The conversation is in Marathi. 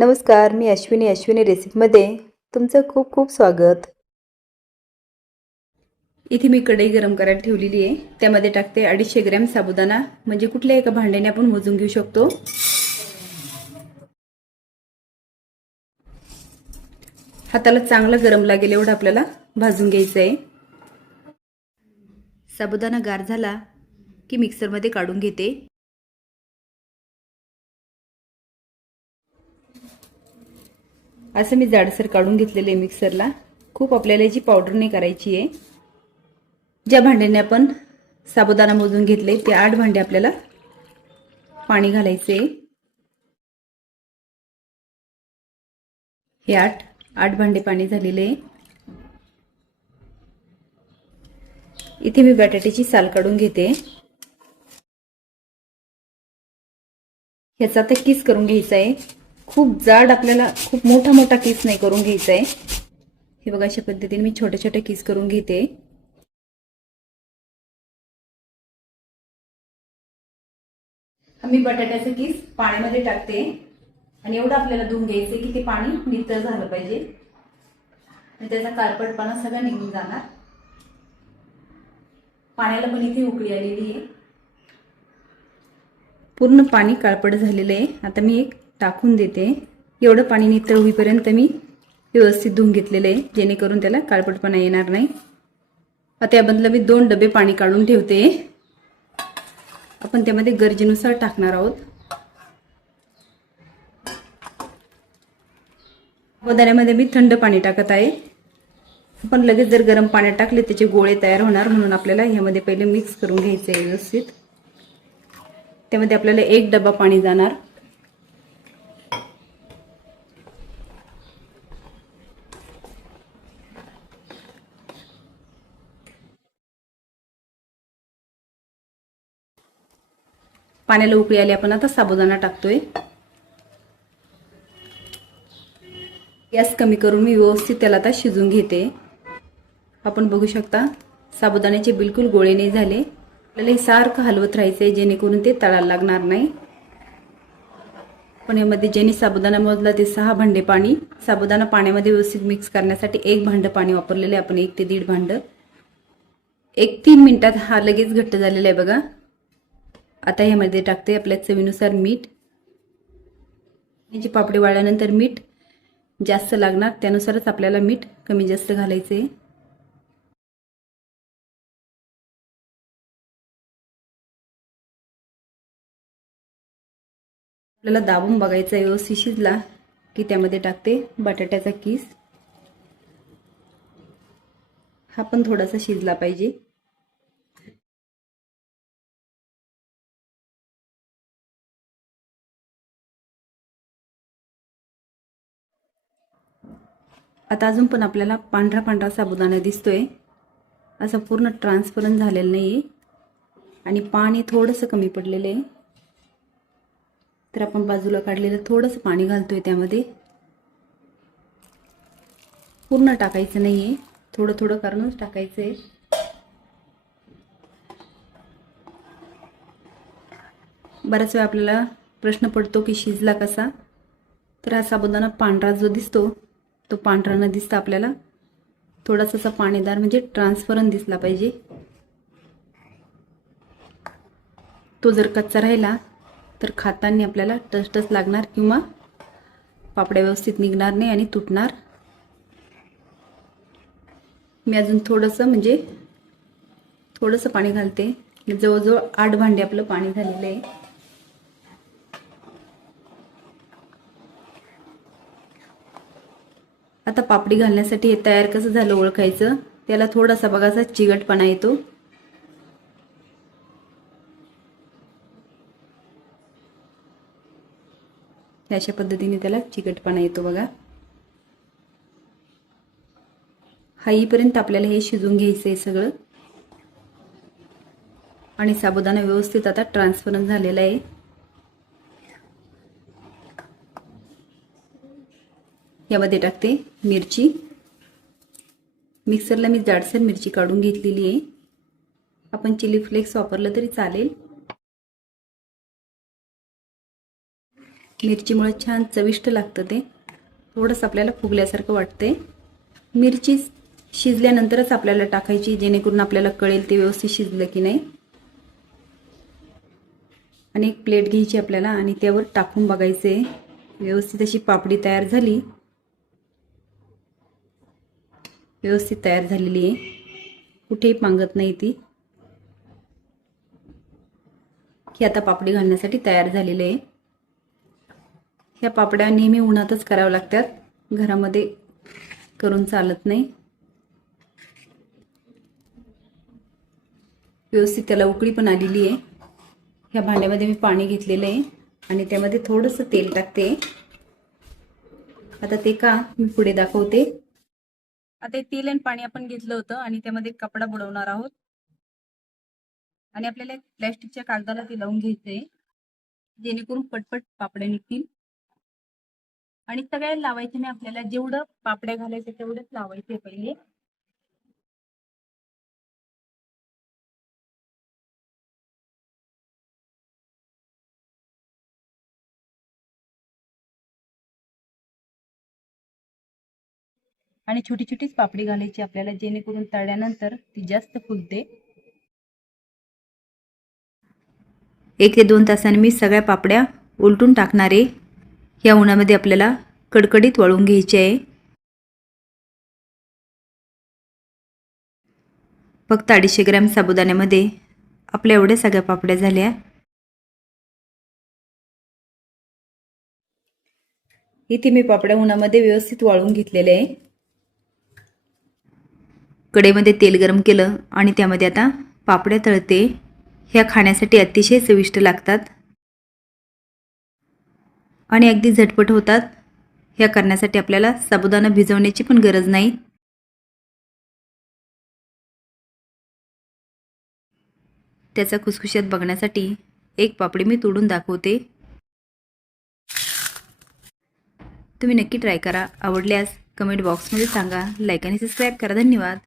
नमस्कार मी अश्विनी अश्विनी रेसिपीमध्ये तुमचं खूप खूप स्वागत. इथे मी कढई गरम करायला ठेवलेली आहे. त्यामध्ये टाकते अडीचशे ग्रॅम साबुदाणा. म्हणजे कुठल्याही एका भांड्याने आपण मोजून घेऊ शकतो. हाताला चांगलं गरम लागेल एवढं आपल्याला भाजून घ्यायचं आहे साबुदाणा गार झाला की मिक्सरमध्ये काढून घेते. असं मी जाडसर काढून घेतलेलं आहे मिक्सरला. खूप आपल्याला याची पावडर नाही करायची आहे. ज्या भांड्याने आपण साबुदाणा मोजून घेतले ते आठ भांडे आपल्याला पाणी घालायचे हे आठ आठ भांडे पाणी झालेले आहे. इथे मी बटाट्याची साल काढून घेते. ह्याचा आता किस करून घ्यायचा आहे. खूप जाड आपल्याला खूप मोठा मोठा किस नाही करून घ्यायचा आहे हे बघा अशा पद्धतीने मी छोटे छोटे किस करून घेते. मी बटाट्याचं किस पाण्यामध्ये टाकते. आणि एवढं आपल्याला धुवून घ्यायचं की ते पाणी नितळ झालं पाहिजे. आणि त्याचा कारपटपणा सगळा निघून जाणार. पाण्याला पण इथे उकळी आलेली आहे. पूर्ण पाणी काळपट झालेलं आहे. आता मी एक टाकून देते. एवढं पाणी नितळ होईपर्यंत मी व्यवस्थित धुवून घेतलेलं आहे जेणेकरून त्याला काळपटपणा येणार नाही. आता याबद्दल मी दोन डबे पाणी काढून ठेवते. आपण त्यामध्ये गरजेनुसार टाकणार आहोत. वदाण्यामध्ये मी थंड पाणी टाकत आहे. आपण लगेच जर गरम पाण्यात टाकले त्याचे गोळे तयार होणार म्हणून आपल्याला ह्यामध्ये पहिले मिक्स करून घ्यायचं आहे व्यवस्थित. त्यामध्ये आपल्याला एक डबा पाणी जाणार. पाण्याला उकळी आली आपण आता साबुदाणा टाकतोय. गॅस कमी करून मी व्यवस्थित त्याला आता शिजून घेते. आपण बघू शकता साबुदाण्याचे बिलकुल गोळे नाही झाले. आपल्याला हे सारखं हलवत राहायचं आहे जेणेकरून ते तळायला लागणार नाही. पण यामध्ये ज्यांनी साबुदाणा मोजला ते सहा भांडे पाणी. साबुदाणा पाण्यामध्ये व्यवस्थित मिक्स करण्यासाठी एक भांडं पाणी वापरलेले आपण एक ते दीड भांडं. एक तीन मिनिटात हा लगेच घट्ट झालेला आहे बघा. आता ह्यामध्ये टाकते आपल्या चवीनुसार मीठ. याची पापडी वाळल्यानंतर मीठ जास्त लागणार त्यानुसारच आपल्याला मीठ कमी जास्त घालायचे. आपल्याला दाबून बघायचा व्यवस्थित शिजला की त्यामध्ये टाकते बटाट्याचा किस. हा पण थोडासा शिजला पाहिजे. आता अजून पण आपल्याला पांढरा पांढरा साबुदाणा दिसतोय. असा पूर्ण ट्रान्सपरंट झालेलं नाही आहे आणि पाणी थोडंसं कमी पडलेलं आहे तर आपण बाजूला काढलेलं थोडंसं पाणी घालतोय त्यामध्ये. पूर्ण टाकायचं नाही आहे थोडं थोडं करूनच टाकायचं आहे बऱ्याच वेळा आपल्याला प्रश्न पडतो की शिजला कसा? तर हा साबुदाणा पांढरा जो दिसतो तो पांढरा न दिसता आपल्याला थोडासा असा पाणीदार म्हणजे ट्रान्सफरन दिसला पाहिजे. तो जर कच्चा राहिला तर खाताना आपल्याला टचटच लागणार किंवा पापड्या व्यवस्थित निघणार नाही आणि तुटणार. मी अजून थोडंसं म्हणजे थोडंसं पाणी घालते. जवळजवळ आठ भांडे आपलं पाणी झालेलं आहे. आता पापडी घालण्यासाठी हे तयार कसं झालं ओळखायचं? त्याला थोडासा बघासा चिगटपणा येतो. अशा पद्धतीने त्याला चिकटपणा येतो बघा. हा येईपर्यंत आपल्याला हे शिजून घ्यायचं आहे सगळं. आणि साबुदाणा व्यवस्थित आता ट्रान्सफरन्स झालेला आहे. यामध्ये टाकते मिरची. मिक्सरला मी जाडसर मिरची काढून घेतलेली आहे. आपण चिली फ्लेक्स वापरलं तरी चालेल. मिरचीमुळे छान चविष्ट लागतं ते. थोडंसं आपल्याला फुगल्यासारखं वाटते मिरची शिजल्यानंतरच आपल्याला टाकायची जेणेकरून आपल्याला कळेल ते व्यवस्थित शिजलं की नाही. आणि एक प्लेट घ्यायची आपल्याला आणि त्यावर टाकून बघायचे व्यवस्थित अशी पापडी तयार झाली. व्यवस्थित तयार झालेली आहे. कुठेही पांगत नाही ती. ही आता पापडी घालण्यासाठी तयार झालेली आहे. ह्या पापड्या नेहमी उन्हातच कराव्या लागतात. घरामध्ये करून चालत नाही. व्यवस्थित त्याला उकळी पण आलेली आहे. ह्या भांड्यामध्ये मी पाणी घेतलेलं आहे आणि त्यामध्ये थोडंसं तेल टाकते. आता ते का मी पुढे दाखवते. आता तेल आणि पाणी आपण घेतलं होतं आणि त्यामध्ये कपडा बुडवणार आहोत. आणि आपल्याला एक प्लॅस्टिकच्या कागदाला ते लावून घ्यायचंय. जेणेकरून पटपट पापड्या निघतील. आणि सगळ्या लावायचे नाही आपल्याला जेवढं पापड्या घालायचे तेवढंच लावायचे पहिले. आणि छोटी छोटीच पापडी घालायची आपल्याला जेणेकरून तळल्यानंतर ती जास्त फुलते. एक ते दोन तासांनी मी सगळ्या पापड्या उलटून टाकणार आहे. या उन्हामध्ये आपल्याला कडकडीत वळून घ्यायचे आहे. फक्त अडीचशे ग्रॅम साबुदाण्यामध्ये आपल्या एवढ्या सगळ्या पापड्या झाल्या. इथे मी पापड्या उन्हामध्ये व्यवस्थित वाळून घेतलेले आहे. कडेमध्ये तेल गरम केलं आणि त्यामध्ये आता पापड्या तळते. ह्या खाण्यासाठी अतिशय चविष्ट लागतात. आणि अगदी झटपट होतात. ह्या करण्यासाठी आपल्याला साबुदाणा भिजवण्याची पण गरज नाही. त्याचा खुसखुशात बघण्यासाठी एक पापडी मी तोडून दाखवते. तुम्ही नक्की ट्राय करा. आवडल्यास कमेंट बॉक्समध्ये सांगा. लाईक आणि सबस्क्राईब करा. धन्यवाद.